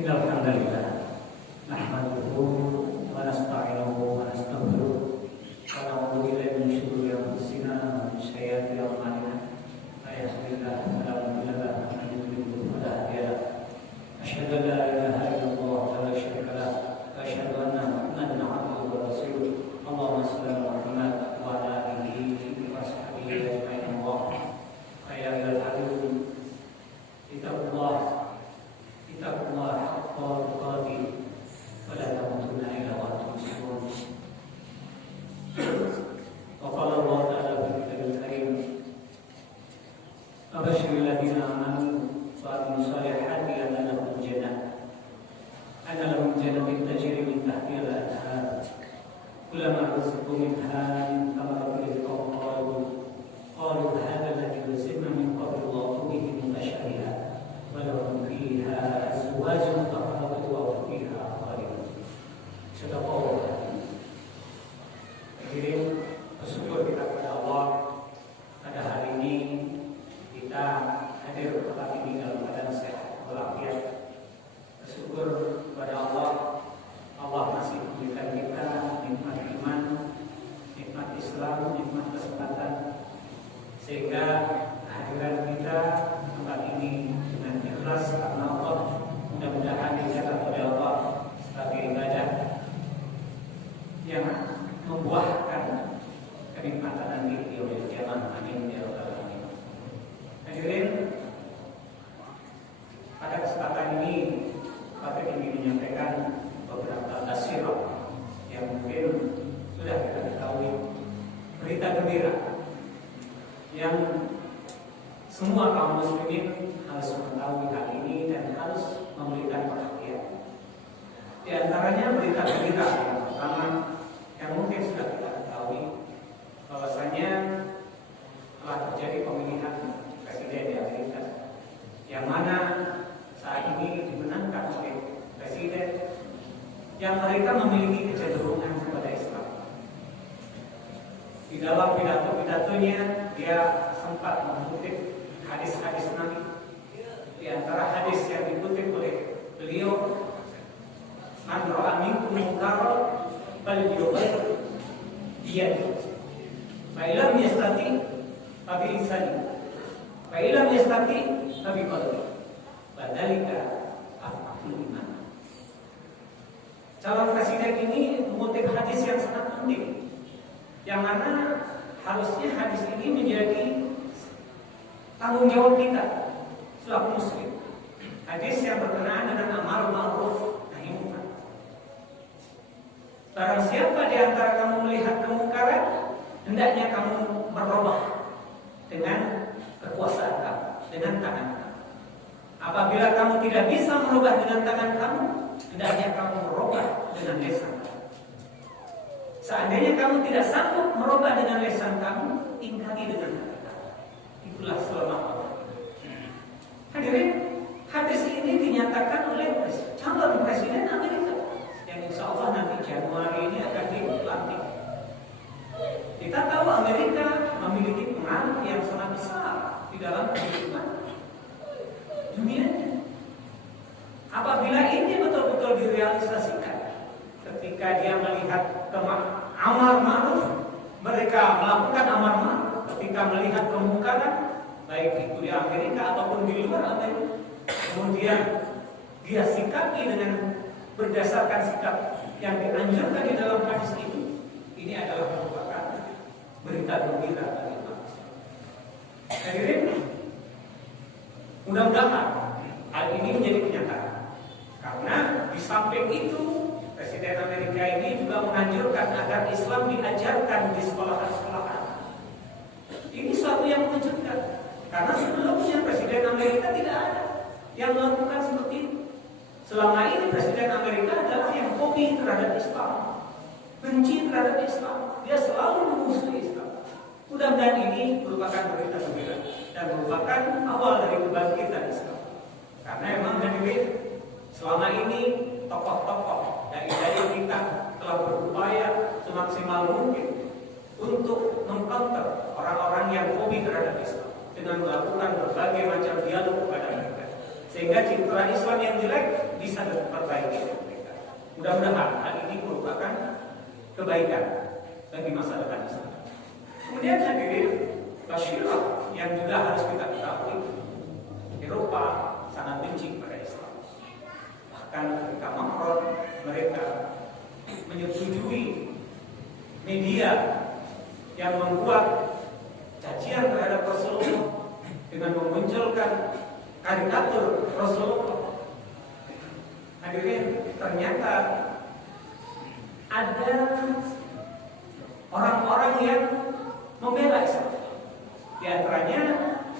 Innal hamdalillah nahmaduhu wa nasta'inuhu wa nastaghfiruh wa na'udzu billahi min shururi anfusina wa min sayyiati a'malina. May yahdihillahu fala mudilla lahu wa may yudlil fala hadiya lahu. Asyhadu an la ilaha illallah wa la syarika lahu wa asyhadu anna Muhammadan 'abduhu wa rasuluh. Allahumma shalli 'ala Muhammad wa 'ala alihi wa sahbihi ajma'in. Ya ayyuhal hadirin ittaqullah haqqa tuqatih wa la tamutunna illa wa antum muslimun. Wa qala Allah ta'ala fi kitabil karim, abashiril ladzina amanu wa amilus solihati anna lahum jannatin tajri min tahtiha al-anhar kullama rizqu minha min thamaratin rizqan qalu hadha alladhi rizqna min qablu wa bihi min ashariha wa lahum fiha azwajun mutahharatun wa hum fiha khalidun. Sadaqallah. Hadirin, bersyukur kita kepada Allah pada hari ini kita hadir ke tempat ini dalam keadaan sehat walafiat. Bersyukur kepada Allah masih memberikan kita nikmat iman, nikmat Islam, nikmat kesempatan, sehingga kehadiran kita di tempat ini dengan ikhlas karena Allah, mudah-mudahan dicatat oleh Allah sebagai ibadah yang membuahkan kenikmatan nanti di yaumil qiyamah. Amin ya rabbal alamin. Hadirin, pada kesempatan ini Bapak ingin menyampaikan beberapa tasirah yang mungkin sudah kita ketahui, berita gembira yang semua kaum muslimin harus mengetahui hal ini dan harus memberikan perhatian. Di antaranya berita gembira yang pertama yang mungkin sudah kita ketahui, bahwasanya telah terjadi pemilihan presiden di Amerika, yang mana saat ini dimenangkan oleh presiden yang mereka memiliki kecenderungan kepada Islam. Di dalam pidato-pidatonya dia sempat mengutip hadis-hadis Nabi. Di antara hadis yang dikutip oleh beliau, man ra'a minkum munkaran falyughayyirhu biyadihi, fa illam yastati fa bi lisanihi, fa illam yastati fa bi qalbihi, wa dzalika afdalul iman. Calon presiden ini mengutip hadis yang sangat penting, yang mana harusnya hadis ini menjadi tanggung jawab kita selaku muslim. Hadis yang berkenaan dengan amar ma'ruf nahi munkar. Barang siapa di antara kamu melihat kemungkaran, hendaknya kamu merubah dengan kekuasaan kamu, dengan tangan kamu. Apabila kamu tidak bisa merubah dengan tangan kamu, hendaknya kamu merubah dengan lisan kamu. Seandainya kamu tidak sanggup merubah dengan lisan kamu, ingkari dengan hati kamu. Itulah selama Allah. Hadirin, hadis ini dinyatakan oleh calon presiden Amerika yang insya Allah nanti Januari ini akan dilantik. Kita tahu Amerika memiliki pengaruh yang sangat besar di dalam kehidupan dunia. Apabila ini betul-betul direalisasikan, ketika dia melihat amar ma'ruf, mereka melakukan amar ma'ruf. Ketika melihat kemungkaran, baik itu di Amerika ataupun di luar Amerika, kemudian dia sikapi dengan berdasarkan sikap yang dianjurkan di dalam hadis ini adalah merupakan berita gembira bagi manusia. Hadirin, mudah-mudahan hal ini menjadi kenyataan. Karena di samping itu, Presiden Amerika ini juga menganjurkan agar Islam diajarkan di sekolah-sekolahan. Ini suatu yang mengejutkan, karena sebelumnya Presiden Amerika tidak ada yang melakukan seperti itu. Selama ini Presiden Amerika adalah yang hobi terhadap Islam, benci terhadap Islam. Dia selalu memusuhi Islam. Mudah-mudahan ini merupakan berita gembira dan merupakan awal dari kebangkitan Islam. Karena memang hadirin, selama ini tokoh-tokoh dari kita telah berupaya semaksimal mungkin untuk mengcounter orang-orang yang hobi terhadap Islam dengan melakukan berbagai macam dialog kepada mereka. sehingga citra Islam yang jelek bisa diperbaiki oleh mereka. Mudah-mudahan hal ini merupakan kebaikan bagi masa depan Islam. Kemudian hadirin, Basyirah yang juga harus kita ketahui, Eropa sangat benci pada Islam. Bahkan ketika Macron, mereka menyetujui media yang membuat cacian terhadap Rasulullah dengan memunculkan karikatur Rasulullah. Hadirin, ternyata ada orang-orang yang membela Islam. Di antaranya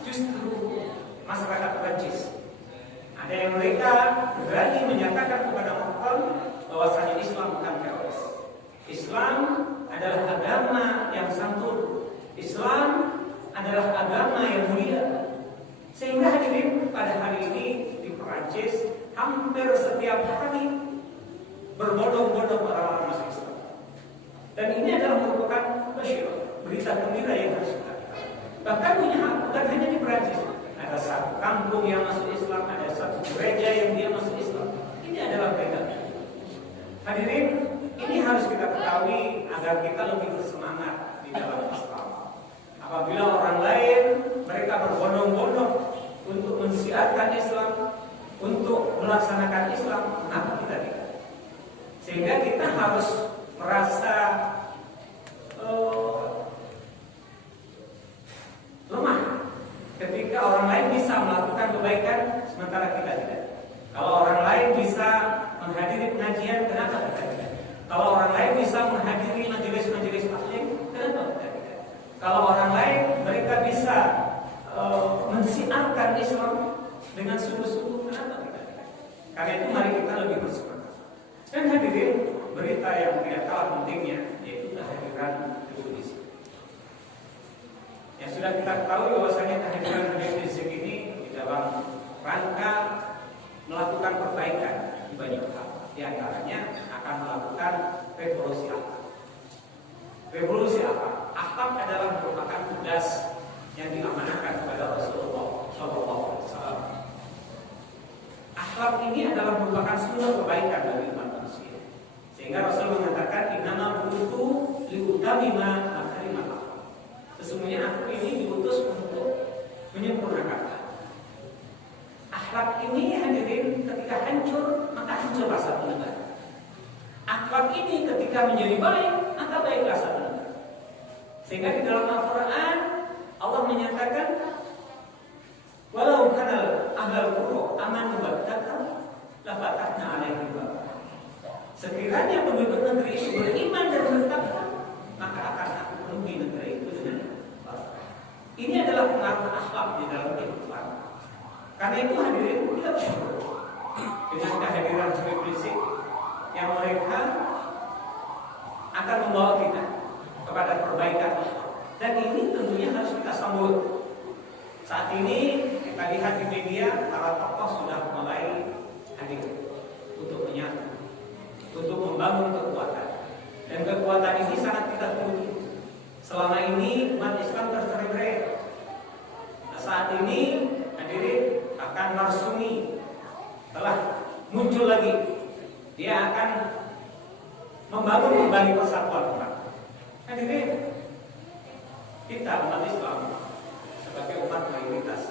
justru masyarakat Prancis. Ada yang mereka berani menyatakan kepada Macron bahwasanya Islam bukan teroris. Islam adalah agama yang santun. Islam adalah agama yang mulia. Sehingga hadirin, pada hari ini di Prancis hampir setiap hari berbondong-bondong orang-orang masuk Islam. Dan ini adalah merupakan basyirah, berita gembira yang harus kita. Bahkan punya hak, bukan hanya di Prancis. Ada satu kampung yang masuk Islam, ada satu gereja yang dia masuk Islam. Ini adalah berita. Hadirin, ini harus kita ketahui agar kita lebih bersemangat di dalam Islam. Apabila orang lain mereka berbondong-bondong untuk mensiarkan Islam, untuk melaksanakan Islam, kenapa kita tidak? Sehingga kita harus merasa lemah ketika orang lain bisa melakukan kebaikan sementara kita tidak. Kalau orang lain bisa menghadiri pengajian, kenapa kita tidak? Kalau orang lain bisa menghadiri majelis-majelis taklim, kenapa kita tidak? Kalau orang lain mereka bisa mensiarkan Islam dengan sungguh-sungguh, kenapa kita tidak? Karena itu mari kita lebih bersemangat. Dan hadirin, berita yang tidak kalah pentingnya yaitu kehadiran Habib Rizik. Yang sudah kita ketahui bahwasanya kehadiran Habib Rizik ini di dalam rangka melakukan perbaikan di banyak hal. Di antaranya akan melakukan revolusi akhlak. Revolusi akhlak. Akhlak adalah merupakan tugas yang diamanahkan kepada Rasulullah SAW. Akhlak ini adalah merupakan sumber kebaikan bagi umat manusia. Sehingga Rasul mengatakan innama bu'itsu liutamima makarimal akhlak. Sesungguhnya aku ini diutus untuk menyempurnakan akhlak ini. Hadirin, ketika hancur maka hancurlah satu negara. Akhlak ini ketika menjadi baik maka baiklah satu negara. Sehingga di dalam Al-Quran Allah menyatakan walau kana ahlul qura amanu wattaqu la fatahna 'alaihim bab. Sekiranya penduduk negeri itu beriman dan bertakwa, maka akan aku penuhi negeri itu dengan barakah. Ini adalah pengaruh akhlak di dalam kehidupan. Karena itu hadirin, kita bersyukur dengan kehadiran Habib Rizik yang mereka akan membawa kita kepada perbaikan. Dan ini tentunya harus kita sambut. Saat ini kita lihat di media para tokoh sudah mulai hadir untuk menyatu, untuk membangun kekuatan. Dan kekuatan ini sangat kita tunggu. Selama ini umat Islam tercerai-berai. Nah, saat ini hadirin akan Marsumi telah muncul lagi. Dia akan membangun kembali persatuan umat. Hadirin, kita umat Islam sebagai umat mayoritas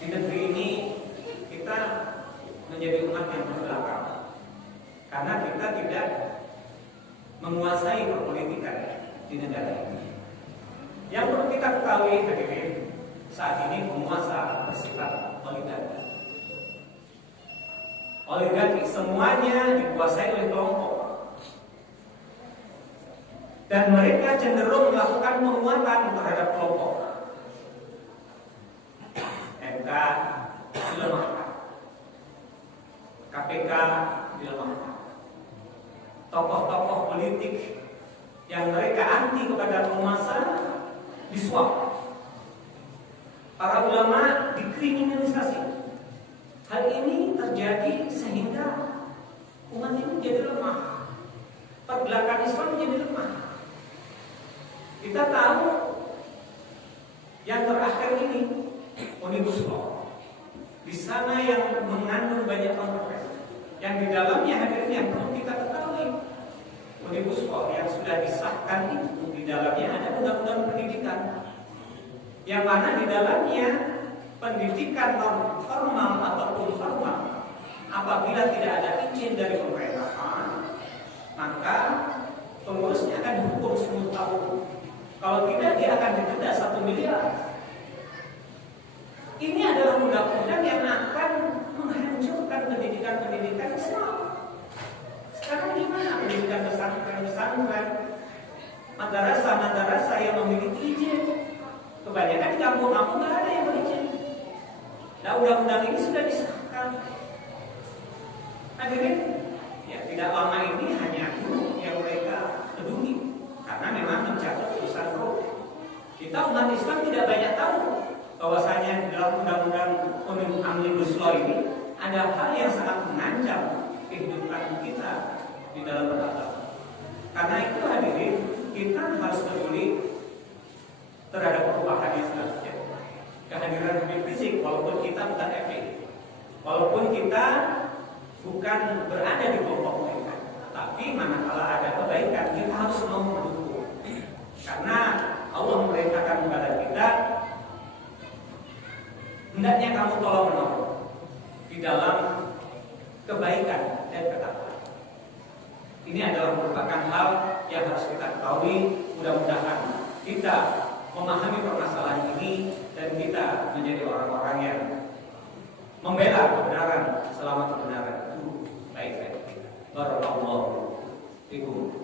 di negeri ini, kita menjadi umat yang berbelakang karena kita tidak menguasai perpolitikan di negara ini. Yang perlu kita ketahui hadirin, saat ini penguasa bersifat oligarki. Oligarki semuanya dikuasai oleh kelompok. Dan mereka cenderung melakukan penguatan terhadap kelompok. MK dilemahkan, KPK dilemahkan, tokoh-tokoh politik yang mereka anti kepada penguasa disuap, para ulama dikriminalisasi. Hal ini terjadi sehingga umat ini menjadi lemah, pergerakan Islam menjadi lemah. Kita tahu yang terakhir ini Omnibus Law di sana yang mengandung banyak komponen, yang di dalamnya hadirin yang perlu kita ketahui, Omnibus Law yang sudah disahkan itu di dalamnya ada undang-undang pendidikan, yang mana di dalamnya pendidikan non formal ataupun formal apabila tidak ada izin dari pemerintahan, maka pengurusnya akan dihukum 10 tahun. Kalau tidak, dia akan didenda 1 miliar. Ini adalah undang-undang yang akan menghancurkan pendidikan-pendidikan Islam. Sekarang gimana pendidikan pesantren-pesantren, madrasah-madrasah yang memiliki izin? Kebanyakan di kampung-kampung nggak ada yang berizin. Nah, undang-undang ini sudah disahkan. Hadirin, ya tidak lama ini hanya guru yang mereka peduli karena memang mencatat urusan roh. Kita umat Islam tidak banyak tahu bahwasanya dalam undang-undang Omnibus Law ini ada hal yang sangat mengancam kehidupan kita di dalam beragama. Karena itu hadirin, kita harus peduli terhadap perubahan yang sudah terjadi. Kehadiran Habib Rizik, walaupun kita bukan FPI, walaupun kita bukan berada di kelompok mereka, tapi manakala ada kebaikan kita harus mau mendukung. Karena Allah memerintahkan kepada kita, hendaknya kamu tolong menolong di dalam kebaikan dan ketakwaan. Ini adalah merupakan hal yang harus kita ketahui. Mudah-mudahan kita memahami permasalahan ini dan kita menjadi orang-orang yang membela kebenaran selama kebenaran itu baik-baik. Barakallahu fikum.